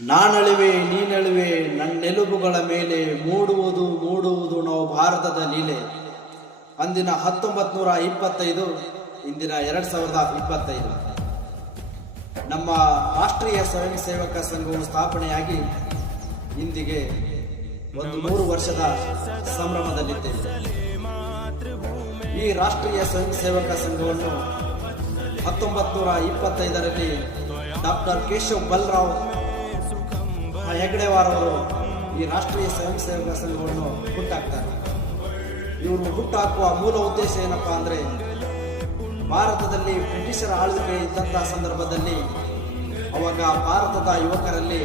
ನಾನಳುವೆ ನೀನಳುವೆ ನನ್ನೆಲುಬುಗಳ ಮೇಲೆ ಮೂಡುವುದು ಮೂಡುವುದು ನಾವು ಭಾರತದ ಲೀಲೆ. ಅಂದಿನ 1925, ಇಂದಿನ 2025. ನಮ್ಮ ರಾಷ್ಟ್ರೀಯ ಸ್ವಯಂ ಸೇವಕ ಸಂಘವು ಸ್ಥಾಪನೆಯಾಗಿ ಇಂದಿಗೆ 100 ವರ್ಷದ ಸಂಭ್ರಮದಲ್ಲಿದ್ದೇವೆ. ಈ ರಾಷ್ಟ್ರೀಯ ಸ್ವಯಂ ಸೇವಕ ಸಂಘವನ್ನು 1925ರಲ್ಲಿ ಡಾಕ್ಟರ್ ಕೇಶವ್ ಬಲರಾವ್ ಹೆಗಡೆವಾರ್ ಅವರು ಈ ರಾಷ್ಟ್ರೀಯ ಸ್ವಯಂ ಸೇವಕ ಸಂಘವನ್ನು ಹುಟ್ಟಾಕ್ತಾರೆ. ಇವರು ಹುಟ್ಟಾಕುವ ಮೂಲ ಉದ್ದೇಶ ಏನಪ್ಪಾ ಅಂದ್ರೆ, ಭಾರತದಲ್ಲಿ ಬ್ರಿಟಿಷರ ಆಳ್ವಿಕೆ ಇದ್ದಂತಹ ಸಂದರ್ಭದಲ್ಲಿ ಅವಾಗ ಭಾರತದ ಯುವಕರಲ್ಲಿ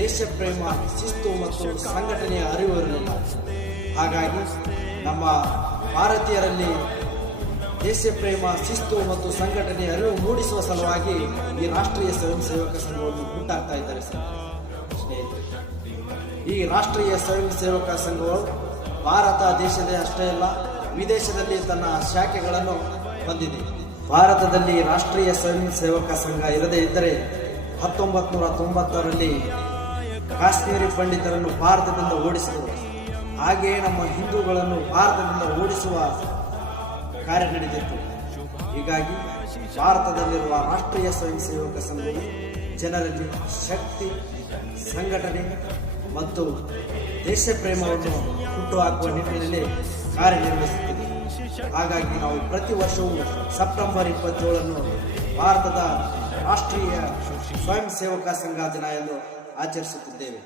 ದೇಶ ಪ್ರೇಮ, ಶಿಸ್ತು ಮತ್ತು ಸಂಘಟನೆಯ ಅರಿವು ಇರಲಿಲ್ಲ. ಹಾಗಾಗಿ ನಮ್ಮ ಭಾರತೀಯರಲ್ಲಿ ದೇಶ ಪ್ರೇಮ, ಶಿಸ್ತು ಮತ್ತು ಸಂಘಟನೆಯ ಅರಿವು ಮೂಡಿಸುವ ಸಲುವಾಗಿ ಈ ರಾಷ್ಟ್ರೀಯ ಸ್ವಯಂ ಸೇವಕ ಸಂಘವನ್ನು ಹುಟ್ಟಾಕ್ತಾ ಇದ್ದಾರೆ. ಈ ರಾಷ್ಟ್ರೀಯ ಸ್ವಯಂ ಸೇವಕ ಸಂಘವು ಭಾರತ ದೇಶದ ಅಷ್ಟೇ ಅಲ್ಲ, ವಿದೇಶದಲ್ಲಿ ತನ್ನ ಶಾಖೆಗಳನ್ನು ಹೊಂದಿದೆ. ಭಾರತದಲ್ಲಿ ರಾಷ್ಟ್ರೀಯ ಸ್ವಯಂ ಸೇವಕ ಸಂಘ ಇರದೇ ಇದ್ದರೆ 1990ರಲ್ಲಿ ಕಾಶ್ಮೀರಿ ಪಂಡಿತರನ್ನು ಭಾರತದಿಂದ ಓಡಿಸಿದರು. ಹಾಗೆಯೇ ನಮ್ಮ ಹಿಂದೂಗಳನ್ನು ಭಾರತದಿಂದ ಓಡಿಸುವ ಕಾರ್ಯ ನಡೆದಿತ್ತು. ಹೀಗಾಗಿ ಭಾರತದಲ್ಲಿರುವ ರಾಷ್ಟ್ರೀಯ ಸ್ವಯಂ ಸೇವಕ ಸಂಘವು ಜನರಲ್ಲಿ ಶಕ್ತಿ, ಸಂಘಟನೆ ಮತ್ತು ದೇಶ ಪ್ರೇಮವನ್ನು ಹುಟ್ಟುಹಾಕುವ ನಿಟ್ಟಿನಲ್ಲಿ ಕಾರ್ಯನಿರ್ವಹಿಸುತ್ತಿದೆ. ಹಾಗಾಗಿ ನಾವು ಪ್ರತಿ ವರ್ಷವೂ ಸೆಪ್ಟೆಂಬರ್ 27 ಭಾರತದ ರಾಷ್ಟ್ರೀಯ ಸ್ವಯಂ ಸೇವಕ ಸಂಘ ದಿನ ಎಂದು ಆಚರಿಸುತ್ತಿದ್ದೇವೆ.